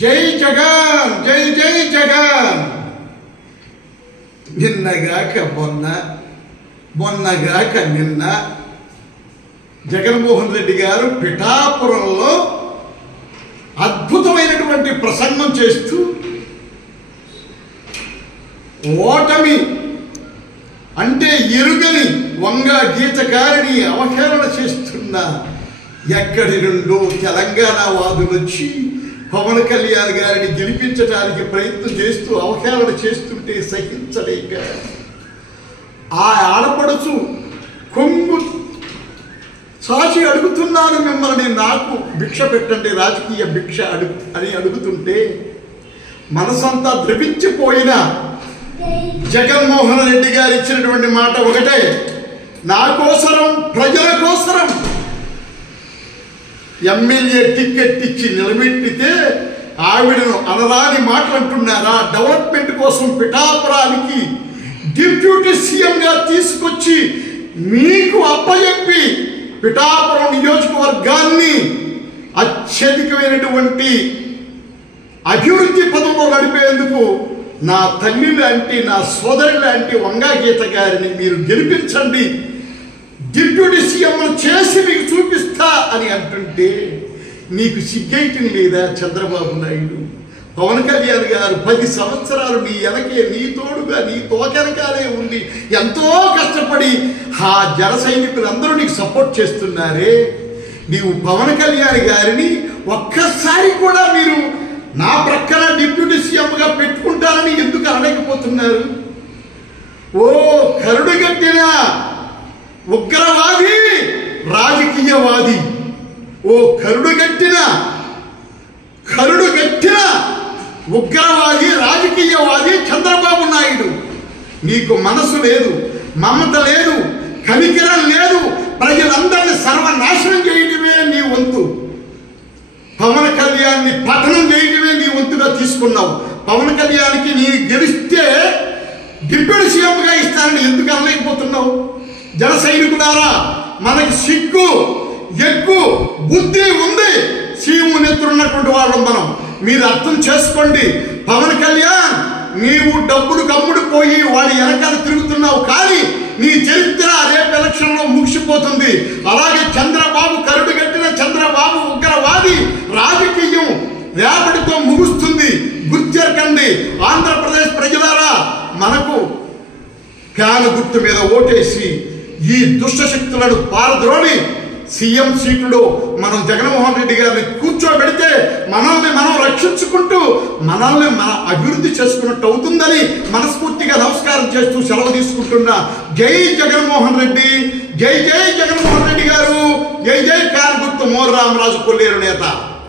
జై జగన్, జై జై జగన్. నిన్నగాక మొన్నగాక నిన్న జగన్మోహన్ రెడ్డి గారు పిఠాపురంలో అద్భుతమైనటువంటి ప్రసంగం చేస్తూ ఓటమి అంటే ఎరుగని వంగ గీతకారిని అవహేళన చేస్తున్న ఎక్కడి నుండో తెలంగాణ వాదులు వచ్చి పవన్ కళ్యాణ్ గారిని గెలిపించడానికి ప్రయత్నం చేస్తూ అవహేళన చేస్తుంటే సహించలేక ఆ ఆడపడుచు కొంగు సాచి అడుగుతున్నాను మిమ్మల్ని, నాకు భిక్ష పెట్టండి, రాజకీయ భిక్ష అని అడుగుతుంటే మనసంతా ద్రవించిపోయిన జగన్మోహన్ రెడ్డి గారు ఇచ్చినటువంటి మాట ఒకటే, నా కోసరం, ప్రజల కోసరం ఎమ్మెల్యే టికెట్ ఇచ్చి నిలబెట్టితే ఆవిడను అనరాని మాట్లాడుతున్నారా? డెవలప్మెంట్ కోసం పిఠాపురానికి డిప్యూటీ సీఎంగా తీసుకొచ్చి మీకు అప్పచెప్పి పిఠాపురం నియోజకవర్గాన్ని అత్యధికమైనటువంటి అభివృద్ధి పదంలో నడిపేందుకు నా తల్లి లాంటి, నా సోదరి లాంటి వంగా గీత గారిని మీరు గెలిపించండి, డిప్యూటీ సీఎం చేసి మీకు చూపిస్తా అని అంటుంటే నీకు సిగ్గేయటం లేదా చంద్రబాబు నాయుడు? పవన్ కళ్యాణ్ గారు 10 సంవత్సరాలు నీ వెనకే, నీ తోడుగా, నీ తోకెనకాలే ఉండి ఎంతో కష్టపడి ఆ జన సైనికులందరూ నీకు సపోర్ట్ చేస్తున్నారే. నీవు పవన్ కళ్యాణ్ గారిని ఒక్కసారి కూడా మీరు నా ప్రక్కన డిప్యూటీ సీఎంగా పెట్టుకుంటారని ఎందుకు అనలేకపోతున్నారు? ఓ కరుడుగట్టిన ఉగ్రవాది, రాజకీయవాది, ఓ కరుడుగట్టిన ఉగ్రవాది, రాజకీయవాది చంద్రబాబు నాయుడు, నీకు మనసు లేదు, మమత లేదు, కనికరం లేదు, ప్రజలందరినీ సర్వనాశనం చేయడమే నీ వంతు. పవన్ కళ్యాణ్ని పతనం చేయడమే నీ వంతుగా తీసుకున్నావు. పవన్ కళ్యాణ్కి నీ గెలిస్తే డిప్యూటీ సీఎంగా ఇస్తానని ఎందుకు అనలేకపోతున్నావు? జన సైనికులారా, మనకి సిగ్గు, ఎగ్గు, బుద్ధి ఉంది, సీఎం నెత్తున్నటువంటి వాళ్ళం మనం. మీరు అర్థం చేసుకోండి. పవన్ కళ్యాణ్, నీవు డబ్బులు కమ్ముడు పోయి వాడి వెనకాల తిరుగుతున్నావు, కానీ నీ చరిత్ర రేపు ఎలక్షన్లో ముగిసిపోతుంది. అలాగే చంద్రబాబు, కరుడుగట్టిన చంద్రబాబు ఉగ్రవాది రాజకీయం రేపటితో ముగుస్తుంది. గుర్తిరకండి. ఆంధ్రప్రదేశ్ ప్రజలారా, మనకు ఫ్యాన్ గుర్తు మీద ఓటేసి ఈ దుష్ట శక్తులను పారద్రోలి సీఎం సీట్లో మనం జగన్మోహన్ రెడ్డి గారిని కూర్చోబెడితే మనల్ని మనం రక్షించుకుంటూ మనల్ని మన అభివృద్ధి చేసుకున్నట్టు అవుతుందని మనస్ఫూర్తిగా నమస్కారం చేస్తూ సెలవు తీసుకుంటున్నా. జై జగన్మోహన్ రెడ్డి, జై జై జగన్మోహన్ రెడ్డి గారు, జై జై ఫ్యాన్ గుర్తు మోర్ రామరాజు కొల్లేరు నేత.